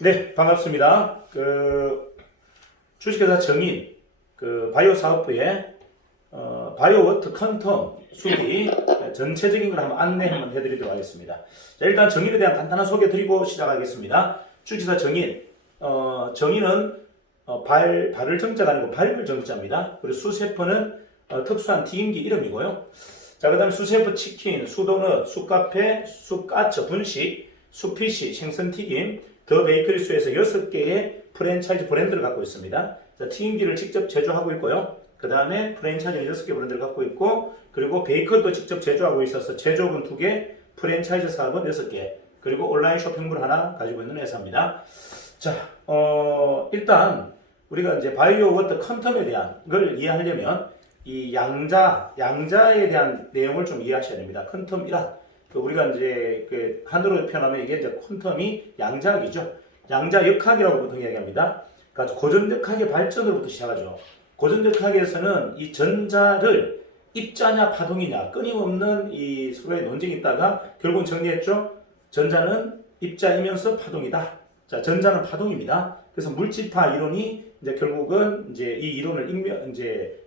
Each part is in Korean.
네, 반갑습니다. 주식회사 정인 바이오 사업부의 바이오 워터 컨텀 수기 전체적인 걸 한번 안내 한번 해드리도록 하겠습니다. 자, 일단 정인에 대한 간단한 소개 드리고 시작하겠습니다. 주식회사 정인, 정인은 발을 정자가 아니고 밝을 정자입니다. 그리고 수세포는 특수한 튀김기 이름이고요. 자, 그 다음에 수세포 치킨, 수도넛, 수카페, 수까처, 분식, 수피시, 생선튀김, 더 베이커리수에서 6개의 프랜차이즈 브랜드를 갖고 있습니다. 자, 튀김기를 직접 제조하고 있고요. 그 다음에 프랜차이즈는 6개 브랜드를 갖고 있고, 그리고 베이컨도 직접 제조하고 있어서 제조업은 2개, 프랜차이즈 사업은 6개, 그리고 온라인 쇼핑몰 하나 가지고 있는 회사입니다. 자, 일단 우리가 이제 바이오 워터 컨텀에 대한 걸 이해하려면 이 양자에 대한 내용을 좀 이해하셔야 됩니다. 컨텀이라 우리가 이제 한으로 표현하면 이게 이제 퀀텀이 양자역이죠. 양자역학이라고 보통 이야기합니다. 그러니까 고전역학의 발전으로부터 시작하죠. 고전역학에서는 이 전자를 입자냐 파동이냐 끊임없는 이 서로의 논쟁이 있다가 결국은 정리했죠. 전자는 입자이면서 파동이다. 자, 전자는 파동입니다. 그래서 물질파 이론이 이제 결국은 이제 이 이론을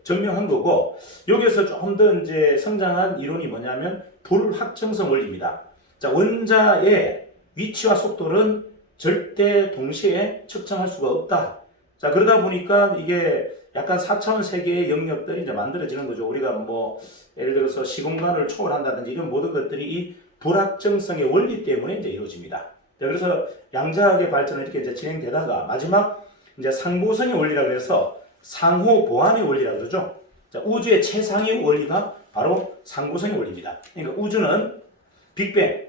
증명한 거고, 여기서 조금 더 이제 성장한 이론이 뭐냐면 불확정성 원리입니다. 자, 원자의 위치와 속도는 절대 동시에 측정할 수가 없다. 자, 그러다 보니까 이게 약간 4차원 세계의 영역들이 이제 만들어지는 거죠. 우리가 뭐 예를 들어서 시공간을 초월한다든지 이런 모든 것들이 이 불확정성의 원리 때문에 이제 이루어집니다. 자, 그래서 양자학의 발전이 이렇게 이제 진행되다가 마지막 이제 상보성의 원리라고 해서 상호 보완의 원리라고 그러죠. 자, 우주의 최상위 원리가 바로 상보성의 원리입니다. 그러니까 우주는 빅뱅,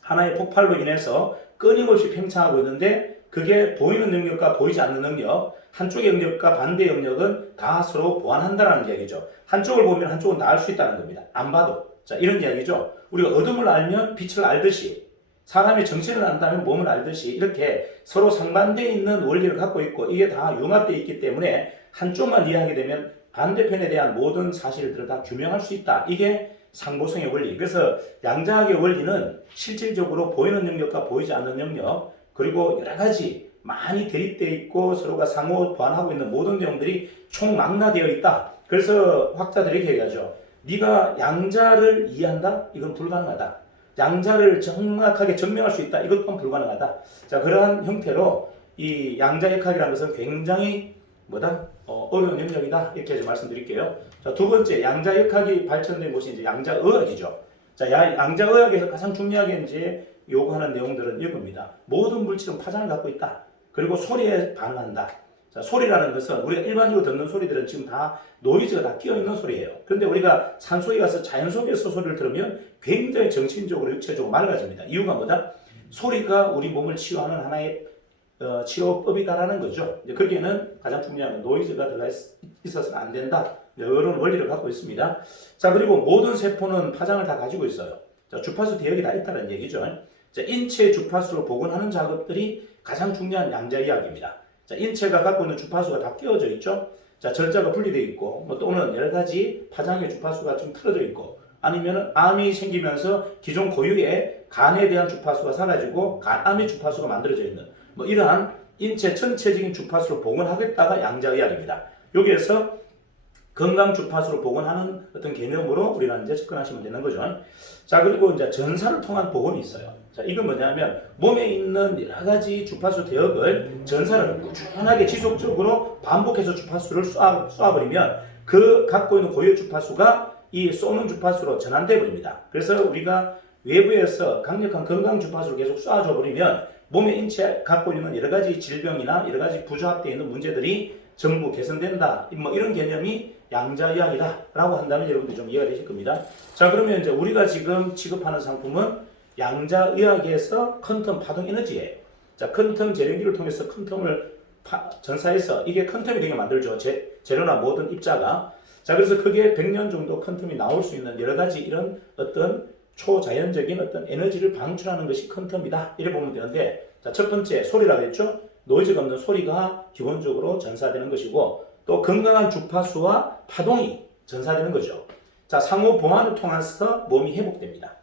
하나의 폭발로 인해서 끊임없이 팽창하고 있는데 그게 보이는 영역과 보이지 않는 영역, 한쪽의 영역과 반대 영역은 다 서로 보완한다는 이야기죠. 한쪽을 보면 한쪽은 다 알 수 있다는 겁니다. 안 봐도. 자, 이런 이야기죠. 우리가 어둠을 알면 빛을 알듯이, 사람의 정신을 안다면 몸을 알듯이 이렇게 서로 상반되어 있는 원리를 갖고 있고 이게 다 융합되어 있기 때문에 한쪽만 이해하게 되면 반대편에 대한 모든 사실들을 다 규명할 수 있다. 이게 상보성의 원리. 그래서 양자학의 원리는 실질적으로 보이는 영역과 보이지 않는 영역, 그리고 여러 가지 많이 대립되어 있고 서로가 상호 보완하고 있는 모든 내용들이 총망라되어 있다. 그래서 학자들이 이렇게 얘기하죠. 네가 양자를 이해한다? 이건 불가능하다. 양자를 정확하게 증명할 수 있다. 이것 또한 불가능하다. 자, 그러한 형태로 이 양자역학이라는 것은 굉장히 어려운 영역이다. 이렇게 말씀드릴게요. 자, 두 번째, 양자역학이 발전된 곳이 이제 양자의학이죠. 자, 양자의학에서 가장 중요하게 이제 요구하는 내용들은 이겁니다. 모든 물질은 파장을 갖고 있다. 그리고 소리에 반응한다. 자, 소리라는 것은 우리가 일반적으로 듣는 소리들은 지금 다 노이즈가 다 끼어있는 소리예요. 그런데 우리가 산속에 가서 자연 속에서 소리를 들으면 굉장히 정신적으로 육체적으로 맑아집니다. 이유가 뭐다? 소리가 우리 몸을 치유하는 하나의 치료법이다라는 거죠. 거기에는 가장 중요한 건 노이즈가 들어가 있어서는 안 된다. 이런 원리를 갖고 있습니다. 자, 그리고 모든 세포는 파장을 다 가지고 있어요. 자, 주파수 대역이 다 있다는 얘기죠. 자, 인체의 주파수를 복원하는 작업들이 가장 중요한 양자이야기입니다. 자, 인체가 갖고 있는 주파수가 다 끼워져 있죠. 자, 절자가 분리되어 있고, 또는 여러 가지 파장의 주파수가 좀 틀어져 있고, 아니면 암이 생기면서 기존 고유의 간에 대한 주파수가 사라지고 간암의 주파수가 만들어져 있는 이러한 인체 전체적인 주파수를 복원하겠다가 양자의학입니다. 여기에서 건강 주파수를 복원하는 어떤 개념으로 우리가 이제 접근하시면 되는 거죠. 자, 그리고 이제 전사를 통한 복원이 있어요. 자, 이건 뭐냐면 몸에 있는 여러 가지 주파수 대역을 전사를 꾸준하게 지속적으로 반복해서 주파수를 쏴버리면 그 갖고 있는 고유 주파수가 이 쏘는 주파수로 전환돼 버립니다. 그래서 우리가 외부에서 강력한 건강 주파수를 계속 쏴줘 버리면 몸의 인체에 갖고 있는 여러 가지 질병이나 여러 가지 부조합되어 있는 문제들이 전부 개선된다. 이런 개념이 양자의학이다라고 한다면 여러분들이 좀 이해가 되실 겁니다. 자, 그러면 이제 우리가 지금 취급하는 상품은 양자의학에서 퀀텀 파동 에너지예요. 자, 퀀텀 재련기를 통해서 퀀텀을 전사해서 이게 퀀텀이 되게 만들죠. 재료나 모든 입자가. 자, 그래서 그게 100년 정도 퀀텀이 나올 수 있는 여러 가지 이런 어떤 초자연적인 어떤 에너지를 방출하는 것이 퀀텀이다. 이렇게 보면 되는데, 자, 첫 번째 소리라고 했죠. 노이즈가 없는 소리가 기본적으로 전사되는 것이고, 또 건강한 주파수와 파동이 전사되는 거죠. 자, 상호 보완을 통해서 몸이 회복됩니다.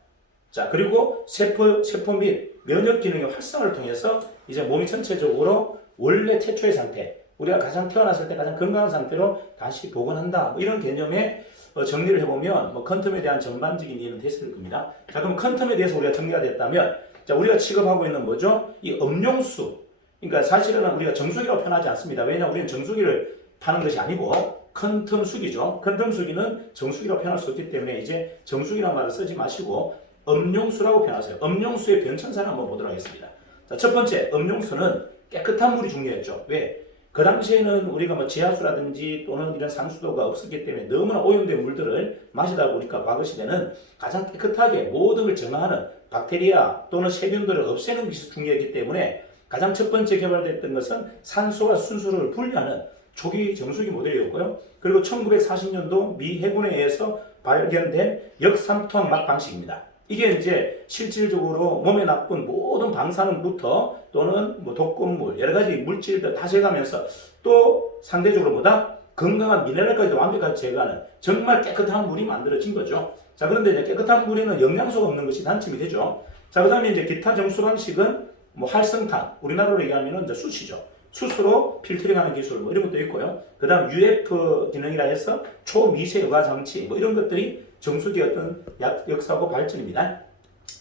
자, 그리고 세포 및 면역 기능의 활성화를 통해서 이제 몸이 전체적으로 원래 태초의 상태, 우리가 가장 태어났을 때 가장 건강한 상태로 다시 복원한다. 뭐 이런 개념의 정리를 해보면 뭐 퀀텀에 대한 전반적인 이해는 됐을 겁니다. 자, 그럼 퀀텀에 대해서 우리가 정리가 됐다면, 자, 우리가 취급하고 있는 뭐죠? 이 음용수. 그러니까 사실은 우리가 정수기라고 표현하지 않습니다. 왜냐하면 우리는 정수기를 파는 것이 아니고 퀀텀 수기죠. 퀀텀 수기는 정수기라고 표현할 수 없기 때문에 이제 정수기라는 말을 쓰지 마시고 음용수라고 표현하세요. 음용수의 변천사를 한번 보도록 하겠습니다. 자, 첫 번째, 음용수는 깨끗한 물이 중요했죠. 왜? 그 당시에는 우리가 뭐 지하수라든지 또는 이런 상수도가 없었기 때문에 너무나 오염된 물들을 마시다 보니까 과거 시대는 가장 깨끗하게 모든 걸 정화하는 박테리아 또는 세균들을 없애는 것이 중요했기 때문에 가장 첫 번째 개발됐던 것은 산소와 순수를 분리하는 초기 정수기 모델이었고요. 그리고 1940년도 미 해군에 의해서 발견된 역삼투압 막 방식입니다. 이게 이제 실질적으로 몸에 나쁜 모든 방사능부터 또는 뭐 독극물, 여러 가지 물질들 다 제거하면서 또 상대적으로 뭐다? 건강한 미네랄까지도 완벽하게 제거하는 정말 깨끗한 물이 만들어진 거죠. 자, 그런데 이제 깨끗한 물에는 영양소가 없는 것이 단점이 되죠. 자, 그 다음에 이제 기타 정수 방식은 뭐 활성탄, 우리나라로 얘기하면 이제 수시죠. 수소로 필터링하는 기술 뭐 이런 것도 있고요. 그 다음 UF 기능이라 해서 초미세 여과 장치 뭐 이런 것들이 정수기의 어떤 역사고 발전입니다.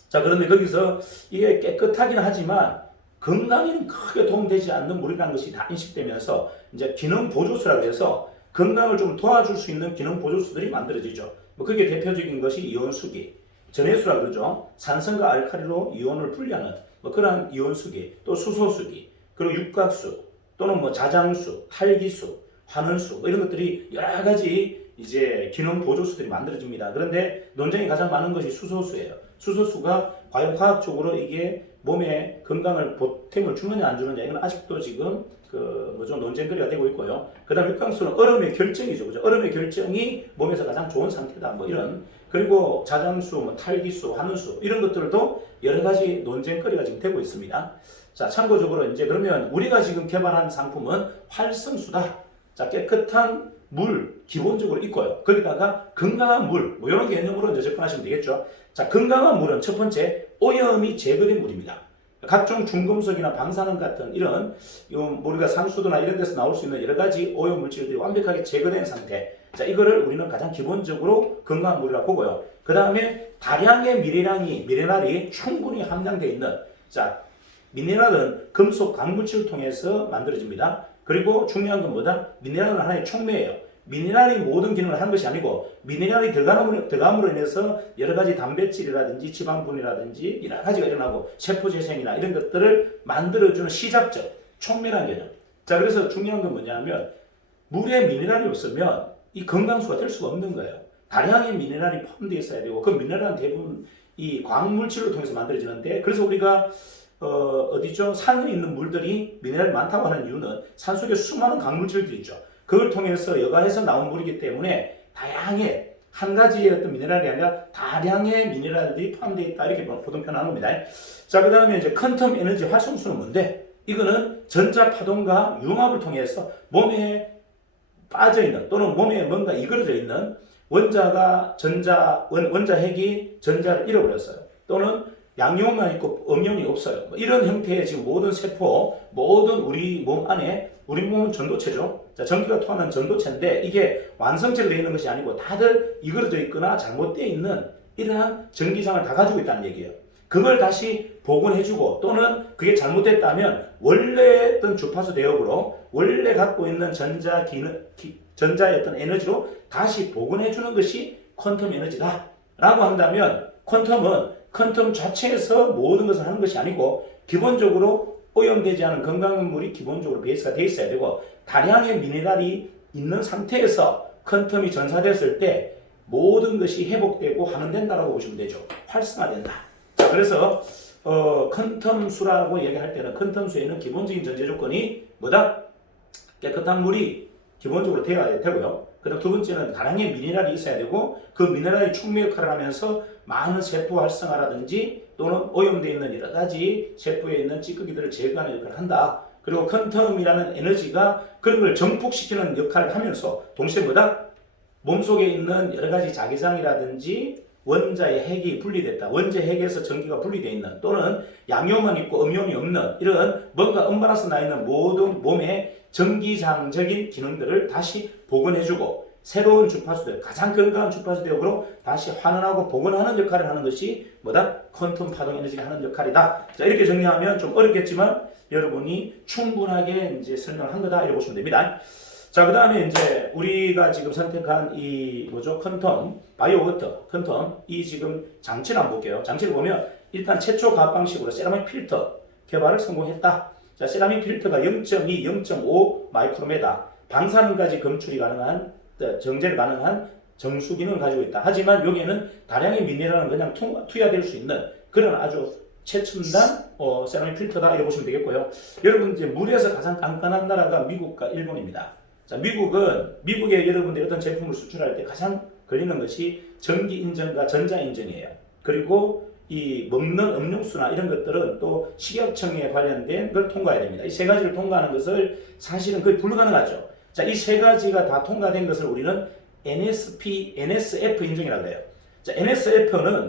자, 그런데 거기서 이게 깨끗하긴 하지만 건강에는 크게 도움되지 않는 물이라는 것이 다 인식되면서 이제 기능 보조수라고 해서 건강을 좀 도와줄 수 있는 기능 보조수들이 만들어지죠. 뭐 그게 대표적인 것이 이온수기, 전해수라고 그러죠. 산성과 알칼리로 이온을 분리하는 뭐 그런 이온수기, 또 수소수기, 그리고 육각수 또는 뭐 자장수, 탈기수, 환원수 뭐 이런 것들이 여러 가지 이제 기능 보조수들이 만들어집니다. 그런데 논쟁이 가장 많은 것이 수소수예요. 수소수가 과연 과학적으로 이게 몸에 건강을 보탬을 주느냐 안 주느냐 이건 아직도 지금 좀 논쟁거리가 되고 있고요. 그다음 육각수는 얼음의 결정이죠, 그죠? 얼음의 결정이 몸에서 가장 좋은 상태다, 뭐 이런. 그리고 자장수, 뭐 탈기수, 환원수 이런 것들도 여러 가지 논쟁거리가 지금 되고 있습니다. 자, 참고적으로 이제 그러면 우리가 지금 개발한 상품은 활성수다. 자, 깨끗한 물 기본적으로 있고요. 거기다가 건강한 물, 뭐 이런 개념으로 이제 접근하시면 되겠죠. 자, 건강한 물은 첫 번째 오염이 제거된 물입니다. 각종 중금속이나 방사능 같은 이런 우리가 상수도나 이런 데서 나올 수 있는 여러 가지 오염 물질들이 완벽하게 제거된 상태. 자, 이거를 우리는 가장 기본적으로 건강한 물이라고 보고요. 그 다음에 다량의 미네랄이 충분히 함량되어 있는, 자, 미네랄은 금속 광물질을 통해서 만들어집니다. 그리고 중요한 건 뭐다? 미네랄은 하나의 촉매예요. 미네랄이 모든 기능을 하는 것이 아니고 미네랄이 들어감으로 인해서 여러 가지 단백질이라든지 지방분이라든지 여러 가지가 일어나고 세포재생이나 이런 것들을 만들어주는 시작점, 촉매라는 개념. 자, 그래서 중요한 건 뭐냐면 물에 미네랄이 없으면 이 건강수가 될 수가 없는 거예요. 다량의 미네랄이 포함되어 있어야 되고 그 미네랄은 대부분 이 광물질을 통해서 만들어지는데, 그래서 우리가 어디죠? 산에 있는 물들이 미네랄이 많다고 하는 이유는 산 속에 수많은 강물질들이 있죠. 그걸 통해서 여과해서 나온 물이기 때문에 다양의 한 가지의 어떤 미네랄이 아니라 다량의 미네랄들이 포함되어 있다, 이렇게 보통 표현하는 겁니다. 자, 그 다음에 이제 퀀텀 에너지 활성수는 뭔데? 이거는 전자 파동과 융합을 통해서 몸에 빠져 있는 또는 몸에 뭔가 이그러져 있는 원자 핵이 전자를 잃어버렸어요. 또는 양용만 있고 음용이 없어요. 이런 형태의 지금 모든 세포, 모든 우리 몸 안에, 우리 몸은 전도체죠. 자, 전기가 통하는 전도체인데 이게 완성체가 되어 있는 것이 아니고 다들 이그러져 있거나 잘못되어 있는 이러한 전기장을 다 가지고 있다는 얘기예요. 그걸 다시 복원해주고 또는 그게 잘못됐다면 원래 어떤 주파수 대역으로 원래 갖고 있는 전자의 어떤 에너지로 다시 복원해주는 것이 퀀텀 에너지다 라고 한다면, 퀀텀 자체에서 모든 것을 하는 것이 아니고 기본적으로 오염되지 않은 건강한 물이 기본적으로 베이스가 되어 있어야 되고, 다량의 미네랄이 있는 상태에서 퀀텀이 전사됐을 때 모든 것이 회복되고 환원된다라고 보시면 되죠. 활성화된다. 자, 그래서 퀀텀수라고 얘기할 때는 퀀텀수에는 기본적인 전제 조건이 뭐다? 깨끗한 물이 기본적으로 되어야 되고요. 그다음 두 번째는 다량의 미네랄이 있어야 되고 그 미네랄이 촉매 역할을 하면서 많은 세포 활성화라든지 또는 오염되어 있는 여러 가지 세포에 있는 찌꺼기들을 제거하는 역할을 한다. 그리고 퀀텀이라는 에너지가 그런 걸 정폭시키는 역할을 하면서 동시에 뭐다? 몸속에 있는 여러 가지 자기장이라든지 원자의 핵이 분리됐다. 원자 핵에서 전기가 분리되어 있는 또는 양이온만 있고 음이온이 없는 이런 뭔가 언밸런스 나 있는 모든 몸의 전기장적인 기능들을 다시 복원해주고 새로운 주파수대, 가장 건강한 주파수 대역으로 다시 환원하고 복원하는 역할을 하는 것이 뭐다? 퀀텀 파동 에너지가 하는 역할이다. 자, 이렇게 정리하면 좀 어렵겠지만 여러분이 충분하게 이제 설명을 한 거다. 이렇게 보시면 됩니다. 자, 그 다음에 이제 우리가 지금 선택한 이 뭐죠? 퀀텀, 바이오워터, 퀀텀, 이 지금 장치를 한번 볼게요. 장치를 보면 일단 최초 가압 방식으로 세라믹 필터 개발을 성공했다. 자, 세라믹 필터가 0.2, 0.5 마이크로메다, 방사능까지 검출이 가능한, 정제를 가능한 정수 기능을 가지고 있다. 하지만 여기에는 다량의 미네랄은 그냥 투여될 수 있는 그런 아주 최첨단 세라믹 필터다. 이렇게 보시면 되겠고요. 여러분 이제 물에서 가장 깐깐한 나라가 미국과 일본입니다. 자, 미국에 여러분들이 어떤 제품을 수출할 때 가장 걸리는 것이 전기 인증과 전자 인증이에요. 그리고 이 먹는 음료수나 이런 것들은 또 식약청에 관련된 걸 통과해야 됩니다. 이 세 가지를 통과하는 것을 사실은 거의 불가능하죠. 자, 이 세 가지가 다 통과된 것을 우리는 NSF 인증이라고 해요. 자,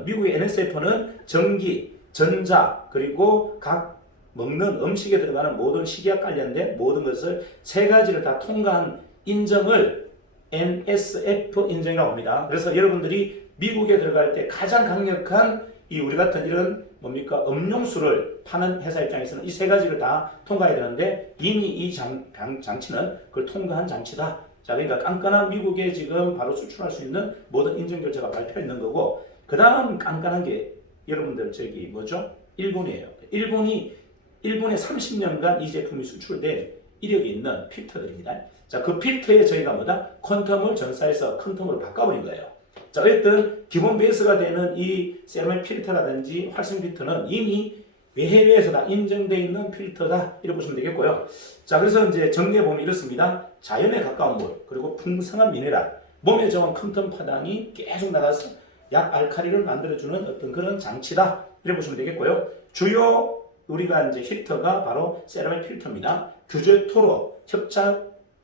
미국의 NSF는 전기, 전자, 그리고 각 먹는 음식에 들어가는 모든 식이와 관련된 모든 것을 세 가지를 다 통과한 인정을 NSF 인정이라고 합니다. 그래서 여러분들이 미국에 들어갈 때 가장 강력한 이 우리 같은 이런 뭡니까? 음료수를 파는 회사 입장에서는 이 세 가지를 다 통과해야 되는데 이미 이 장치는 그걸 통과한 장치다. 자, 그러니까 깐깐한 미국에 지금 바로 수출할 수 있는 모든 인증 절차가 밟혀 있는 거고, 그 다음 깐깐한 게 여러분들 저기 뭐죠? 일본이에요. 일본에 30년간 이 제품이 수출된 이력이 있는 필터들입니다. 자, 그 필터에 저희가 뭐다? 퀀텀을 전사해서 퀀텀으로 바꿔버린 거예요. 자, 어쨌든 기본 베이스가 되는 이 세라믹 필터라든지 활성 필터는 이미 해외에서 다 인정되어 있는 필터다. 이렇게 보시면 되겠고요. 자, 그래서 이제 정리해보면 이렇습니다. 자연에 가까운 물, 그리고 풍성한 미네랄, 몸에 좋은 퀀텀 파장이 계속 나가서 약 알칼리를 만들어주는 어떤 그런 장치다. 이렇게 보시면 되겠고요. 주요 우리가 이제 히터가 바로 세라믹 필터입니다. 규제토로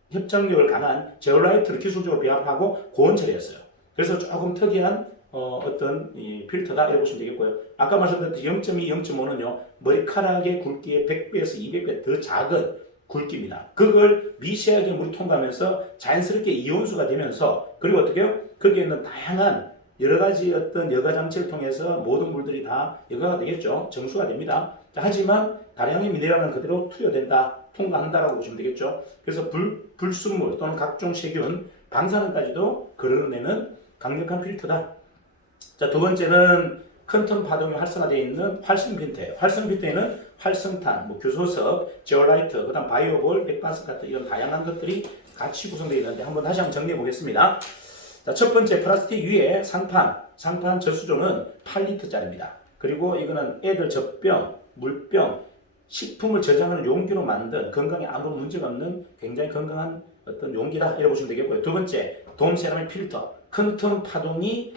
협착력을 강한 제올라이트를 기술적으로 배합하고 고온 처리했어요. 그래서 조금 특이한 어떤 이 필터다 이렇게 보시면 되겠고요. 아까 말씀드렸듯이 0.2, 0.5는요 머리카락의 굵기의 100배에서 200배 더 작은 굵기입니다. 그걸 미세하게 물이 통과하면서 자연스럽게 이온수가 되면서, 그리고 어떻게요? 거기에 있는 다양한 여러 가지 어떤 여가 장치를 통해서 모든 물들이 다 여가가 되겠죠. 정수가 됩니다. 자, 하지만 다량의 미네랄은 그대로 투여된다, 통과한다라고 보시면 되겠죠. 그래서 불순물 또는 각종 세균, 방사능까지도 걸러내는 강력한 필터다. 자, 두 번째는 퀀텀 파동이 활성화되어 있는 활성 필터예요. 활성 필터에는 활성탄, 규소석, 제올라이트, 그다음 바이오볼, 백반석 같은 이런 다양한 것들이 같이 구성되어 있는데 다시 한번 정리해 보겠습니다. 자, 첫 번째 플라스틱 위에 상판 저수조는 8리터짜리입니다. 그리고 이거는 애들 젖병, 물병, 식품을 저장하는 용기로 만든 건강에 아무 문제가 없는 굉장히 건강한 어떤 용기다 이렇게 보시면 되겠고요. 두 번째, 돔 세라믹 필터, 퀀텀 파동이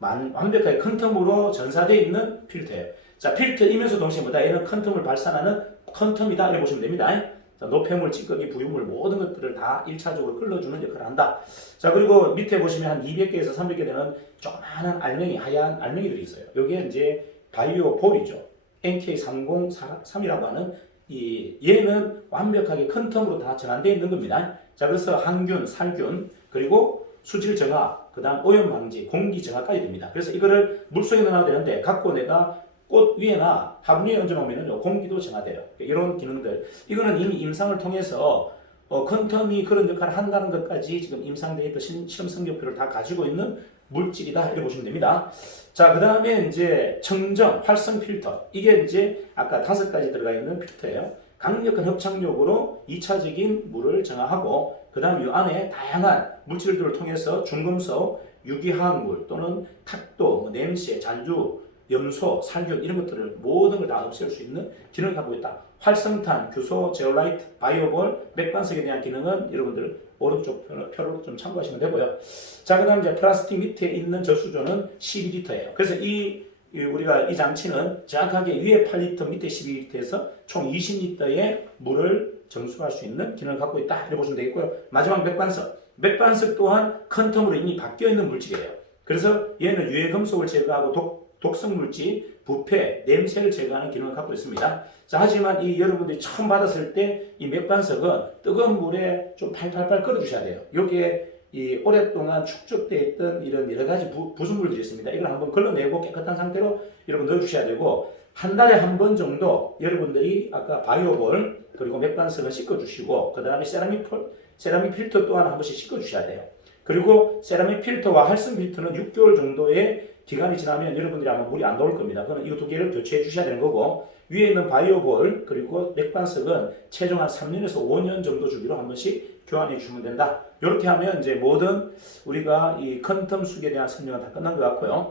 완벽하게 퀀텀으로 전사되어 있는 필터예요. 자, 필터이면서 동시에 뭐다? 얘는 퀀텀을 발산하는 퀀텀이다 이렇게 보시면 됩니다. 자, 노폐물, 찌꺼기, 부유물 모든 것들을 다 1차적으로 끌어주는 역할을 한다. 자, 그리고 밑에 보시면 한 200개에서 300개 되는 조그마한 알맹이, 하얀 알맹이들이 있어요. 여기에 이제 바이오볼이죠. NK303이라고 하는 얘는 완벽하게 퀀텀으로 다 전환되어 있는 겁니다. 자, 그래서 항균, 살균, 그리고 수질 정화, 그 다음 오염 방지, 공기 정화까지 됩니다. 그래서 이거를 물속에 넣어야 되는데 갖고 내가 꽃 위에나 화분 위에 얹어놓으면 공기도 정화돼요. 이런 기능들. 이거는 이미 임상을 통해서 퀀텀이 그런 역할을 한다는 것까지 지금 임상 데이터 실험 성적표를 다 가지고 있는 물질이다. 이렇게 보시면 됩니다. 자, 그 다음에 이제 청정, 활성 필터. 이게 이제 아까 5가지 들어가 있는 필터예요. 강력한 협착력으로 2차적인 물을 정화하고, 그 다음 이 안에 다양한 물질들을 통해서 중금속, 유기화학물 또는 탁도, 냄새, 잔류, 염소, 살균 이런 것들을 모든 걸 다 없앨 수 있는 기능을 갖고 있다. 활성탄, 규소, 제올라이트, 바이오볼, 맥반석에 대한 기능은 여러분들 오른쪽 표로 좀 참고하시면 되고요. 자, 그 다음 이제 플라스틱 밑에 있는 저수조는 12리터예요. 그래서 우리가 이 장치는 정확하게 위에 8리터, 밑에 12리터에서 총 20리터의 물을 정수할 수 있는 기능을 갖고 있다. 이렇게 보시면 되겠고요. 마지막 맥반석. 맥반석 또한 퀀텀으로 이미 바뀌어 있는 물질이에요. 그래서 얘는 유해 금속을 제거하고 독성 물질, 부패, 냄새를 제거하는 기능을 갖고 있습니다. 자, 하지만 이 여러분들이 처음 받았을 때 이 맥반석은 뜨거운 물에 좀 팔팔팔 끓여주셔야 돼요. 여기에 이 오랫동안 축적되어 있던 이런 여러 가지 부순물들이 있습니다. 이걸 한번 걸러내고 깨끗한 상태로 여러분 넣어주셔야 되고, 한 달에 한 번 정도 여러분들이 아까 바이오볼 그리고 맥반석을 씻어주시고, 그 다음에 세라믹 필터 또한 한 번씩 씻어주셔야 돼요. 그리고 세라믹 필터와 할슨 필터는 6개월 정도의 기간이 지나면 여러분들이 아마 물이 안 나올 겁니다. 그럼 이 두 개를 교체해 주셔야 되는 거고, 위에 있는 바이오볼 그리고 맥반석은 최종 한 3년에서 5년 정도 주기로 한 번씩 교환해 주시면 된다. 이렇게 하면 이제 모든 우리가 이 컨텀 수기에 대한 설명은 다 끝난 것 같고요.